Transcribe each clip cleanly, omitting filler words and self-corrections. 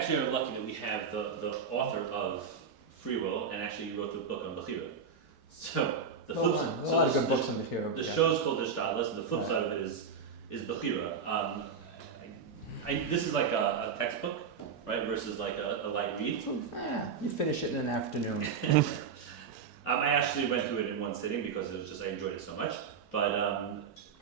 actually are lucky that we have the author of Free Will, and actually he wrote the book on Bechira. So the flip side, a lot of good books on Bechira. the show's called Hishtadlus, and the flip side of it is Bechira. This is like a textbook, right, versus like a light read. You finish it in an afternoon. I actually went through it in one sitting because it was just I enjoyed it so much. But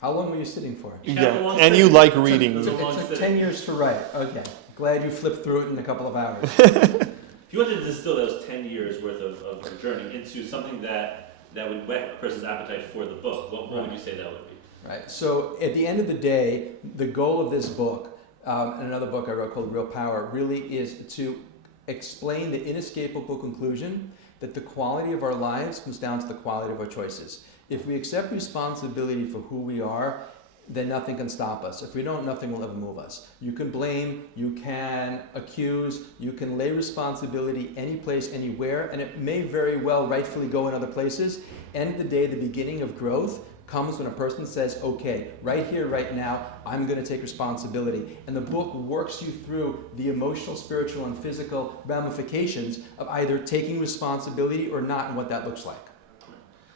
how long were you sitting for? And you like reading. It took 10 years to write. Okay, glad you flipped through it in a couple of hours. If you wanted to distill those 10 years worth of a journey into something that would whet a person's appetite for the book, what would you say that would be? Right. So at the end of the day, the goal of this book, and another book I wrote called Real Power, really is to explain the inescapable conclusion that the quality of our lives comes down to the quality of our choices. If we accept responsibility for who we are, then nothing can stop us. If we don't, nothing will ever move us. You can blame, you can accuse, you can lay responsibility any place, anywhere, and it may very well rightfully go in other places. End of the day, the beginning of growth comes when a person says, okay, right here, right now, I'm going to take responsibility. And the book works you through the emotional, spiritual, and physical ramifications of either taking responsibility or not, and what that looks like.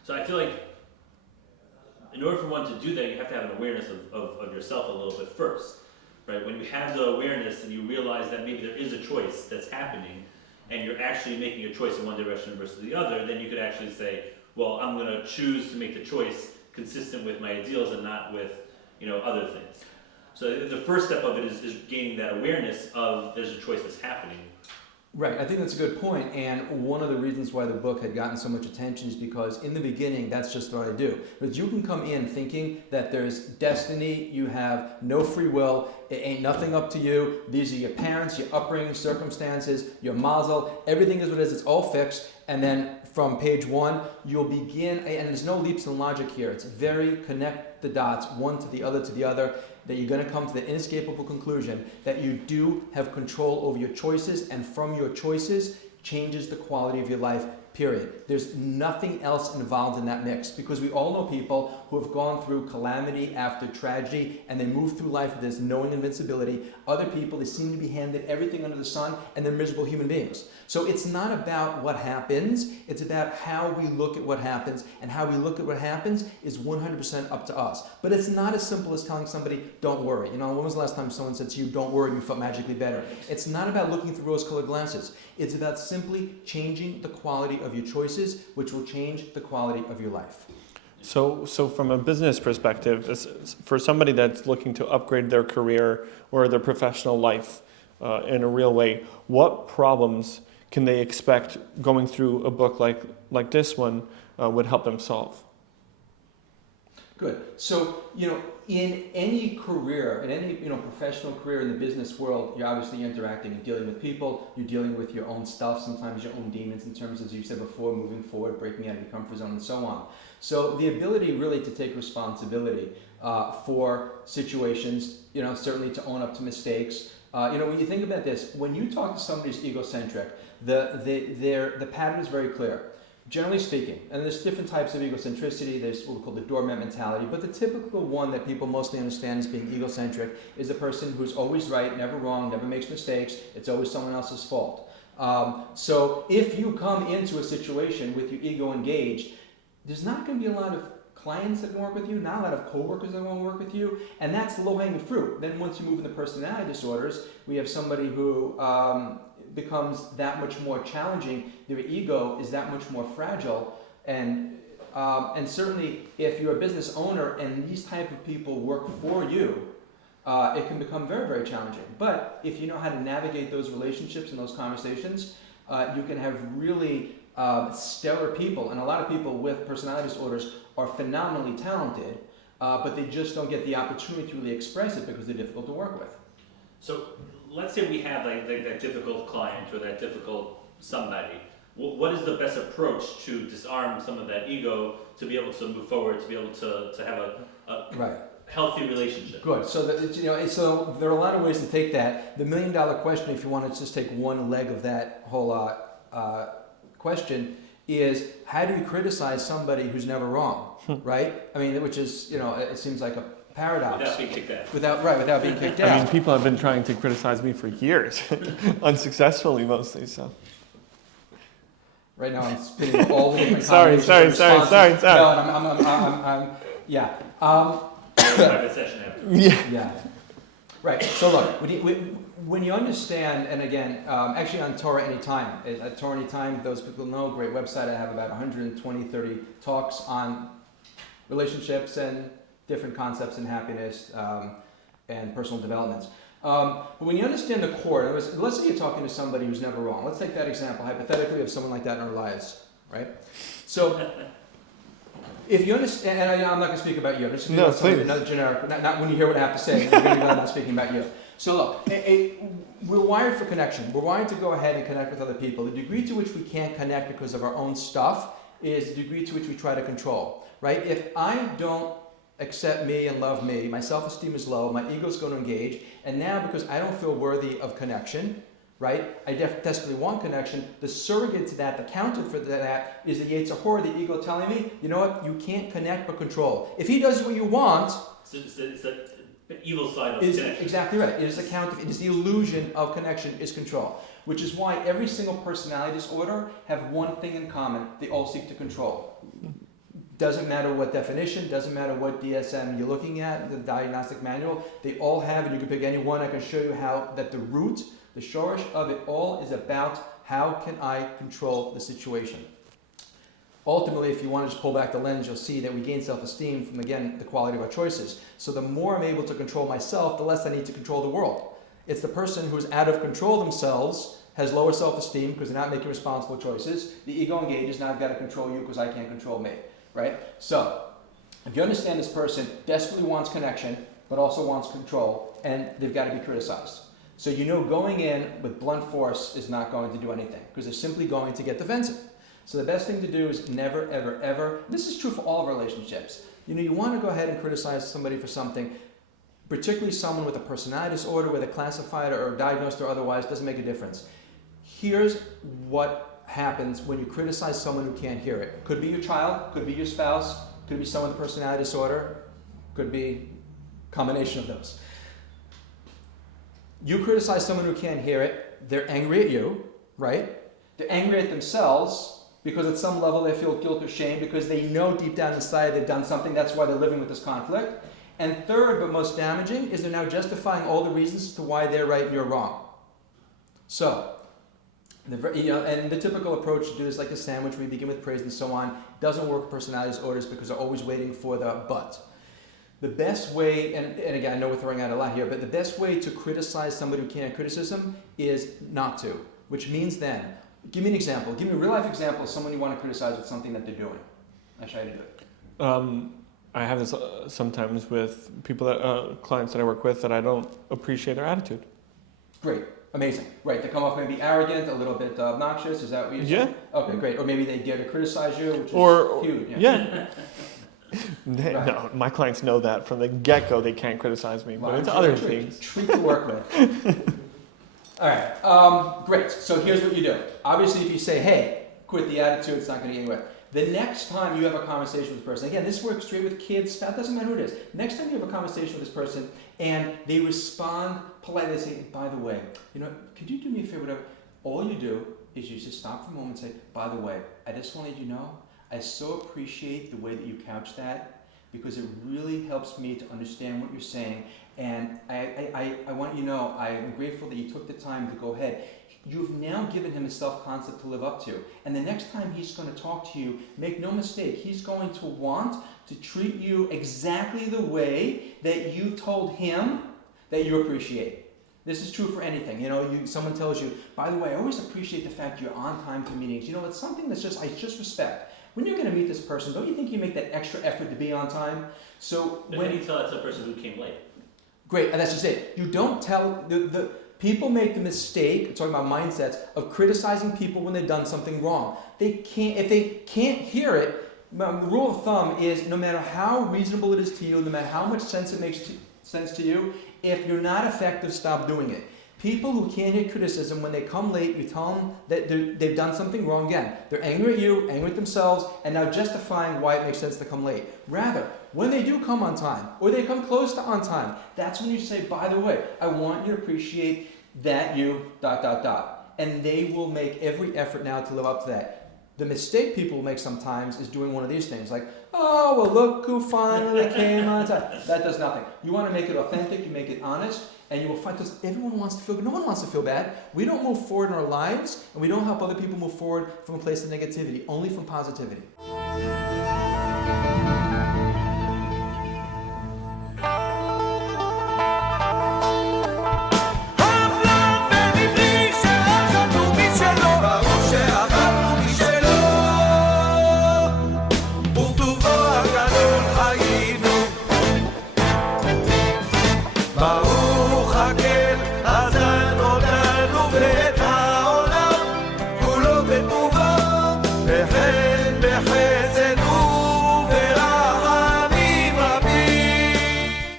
So I feel like in order for one to do that, you have to have an awareness of yourself a little bit first, right? When you have the awareness and you realize that maybe there is a choice that's happening and you're actually making a choice in one direction versus the other, then you could actually say, well, I'm going to choose to make the choice consistent with my ideals and not with, other things. So the first step of it is gaining that awareness of there's a choice that's happening. Right, I think that's a good point, and one of the reasons why the book had gotten so much attention is because in the beginning, that's just what I do. But you can come in thinking that there's destiny, you have no free will, it ain't nothing up to you, these are your parents, your upbringing, circumstances, your mazel, everything is what it is, it's all fixed, and then from page 1, you'll begin, and there's no leaps in logic here, it's very connect the dots, one to the other, that you're going to come to the inescapable conclusion that you do have control over your choices, and from your choices changes the quality of your life, period. There's nothing else involved in that mix, because we all know people who have gone through calamity after tragedy and they move through life with this knowing invincibility. Other people, they seem to be handed everything under the sun and they're miserable human beings. So it's not about what happens, it's about how we look at what happens, and how we look at what happens is 100% up to us. But it's not as simple as telling somebody, don't worry. When was the last time someone said to you, don't worry, and you felt magically better? It's not about looking through rose-colored glasses. It's about simply changing the quality of your choices, which will change the quality of your life. So from a business perspective, for somebody that's looking to upgrade their career or their professional life in a real way, what problems can they expect going through a book like this one would help them solve? Good. So, in any career, in any professional career in the business world, you're obviously interacting, you're dealing with people, you're dealing with your own stuff, sometimes your own demons in terms, as you said before, moving forward, breaking out of your comfort zone, and so on. So the ability really to take responsibility for situations, certainly to own up to mistakes. When you think about this, when you talk to somebody who's egocentric, the pattern is very clear. Generally speaking, and there's different types of egocentricity, there's what we call the doormat mentality, but the typical one that people mostly understand as being egocentric is a person who's always right, never wrong, never makes mistakes, it's always someone else's fault. So if you come into a situation with your ego engaged, there's not going to be a lot of clients that can work with you, not a lot of coworkers that want to work with you, and that's the low-hanging fruit. Then once you move into personality disorders, we have somebody who becomes that much more challenging. Their ego is that much more fragile, and certainly if you're a business owner and these type of people work for you, it can become very, very challenging. But if you know how to navigate those relationships and those conversations, you can have really stellar people, and a lot of people with personality disorders are phenomenally talented, but they just don't get the opportunity to really express it because they're difficult to work with. So let's say we have that difficult client or that difficult somebody. What is the best approach to disarm some of that ego, to be able to move forward, to be able to have a right. healthy relationship? Good. So so there are a lot of ways to take that. The $1 million question, if you want to just take one leg of that whole question, is how do you criticize somebody who's never wrong, right? I mean, which is, it seems like a paradox. Without being kicked out. Without being kicked I mean, out. people have been trying to criticize me for years, unsuccessfully mostly. So. Right now, I'm spinning all the different Sorry. combinations of responses. No, I'm yeah. Private session after. Yeah. Right. So look, when you understand, and again, actually on Torah Anytime, at Torah Anytime, those people know, great website. I have about 120, 30 talks on relationships and different concepts in happiness and personal developments. But when you understand the core, in other words, let's say you're talking to somebody who's never wrong. Let's take that example. Hypothetically, of someone like that in our lives, right? So, if you understand, and I'm not going to speak about you. I'm just going to speak about another generic. Not when you hear what I have to say. I'm not speaking about you. So look, we're wired for connection. We're wired to go ahead and connect with other people. The degree to which we can't connect because of our own stuff is the degree to which we try to control, right? If I don't accept me and love me, my self-esteem is low, my ego's going to engage, and now because I don't feel worthy of connection, right? I desperately want connection. The surrogate to that, the counter for that, is the Yetzer Hara, the ego telling me, you know what, you can't connect but control. If he does what you want, It's the evil side of connection. Exactly right. It is the counter. It is the illusion of connection is control, which is why every single personality disorder have one thing in common: they all seek to control. Doesn't matter what definition, doesn't matter what DSM you're looking at, the diagnostic manual, they all have, and you can pick any one. I can show you how that the root, the shorish of it all is about how can I control the situation. Ultimately, if you want to just pull back the lens, you'll see that we gain self-esteem from, again, the quality of our choices. So the more I'm able to control myself, the less I need to control the world. It's the person who's out of control themselves, has lower self-esteem because they're not making responsible choices. The ego engages, now I've got to control you because I can't control me. Right? So, if you understand this person desperately wants connection, but also wants control, and they've got to be criticized. So you know going in with blunt force is not going to do anything, because they're simply going to get defensive. So the best thing to do is never, ever, ever, this is true for all relationships. You know, you want to go ahead and criticize somebody for something, particularly someone with a personality disorder, whether classified or diagnosed or otherwise, doesn't make a difference. Here's what happens when you criticize someone who can't hear it. Could be your child, could be your spouse, could be someone with a personality disorder, could be a combination of those. You criticize someone who can't hear it, they're angry at you, right? They're angry at themselves because at some level they feel guilt or shame because they know deep down inside they've done something, that's why they're living with this conflict. And third, but most damaging, is they're now justifying all the reasons as to why they're right and you're wrong. So, and the typical approach to do this, like a sandwich, we begin with praise and so on, doesn't work with personality disorders because they're always waiting for the but. The best way, and again, I know we're throwing out a lot here, but the best way to criticize somebody who can't criticism is not to, which means then, give me an example. Give me a real-life example of someone you want to criticize with something that they're doing. I'll show you to do it. I have this sometimes with people that clients that I work with that I don't appreciate their attitude. Great. Amazing. Right. They come off maybe arrogant, a little bit obnoxious. Is that what you said? Yeah. Okay, great. Or maybe they dare to criticize you, which is huge. Yeah. Right. No, my clients know that from the get-go they can't criticize me, but it's other things. Treat to work with. All right. Great. So here's what you do. Obviously, if you say, hey, quit the attitude, it's not going to get anywhere. The next time you have a conversation with this person, again, this works straight with kids, that doesn't matter who it is. Next time you have a conversation with this person and they respond politely, they say, by the way, you know, could you do me a favor? Whatever. All you do is you just stop for a moment and say, by the way, I just wanted you to know, I so appreciate the way that you couch that because it really helps me to understand what you're saying. And I want you to know, I am grateful that you took the time to go ahead. You've now given him a self-concept to live up to. And the next time he's going to talk to you, make no mistake, he's going to want to treat you exactly the way that you told him that you appreciate. This is true for anything. You know, someone tells you, by the way, I always appreciate the fact you're on time to meetings. You know, it's something that's I just respect. When you're going to meet this person, don't you think you make that extra effort to be on time? So when you tell that's a person who came late. Great, and that's just it. You don't tell the people make the mistake, talking about mindsets, of criticizing people when they've done something wrong. If they can't hear it, the rule of thumb is no matter how reasonable it is to you, no matter how much sense it makes sense to you, if you're not effective, stop doing it. People who can't hear criticism, when they come late, you tell them that they've done something wrong again. They're angry at you, angry at themselves, and now justifying why it makes sense to come late. Rather, when they do come on time, or they come close to on time, that's when you say, by the way, I want you to appreciate that you ... And they will make every effort now to live up to that. The mistake people make sometimes is doing one of these things, like, oh, well, look who finally came on time. That does nothing. You want to make it authentic, you make it honest, and you will find, because everyone wants to feel good. No one wants to feel bad. We don't move forward in our lives, and we don't help other people move forward from a place of negativity, only from positivity.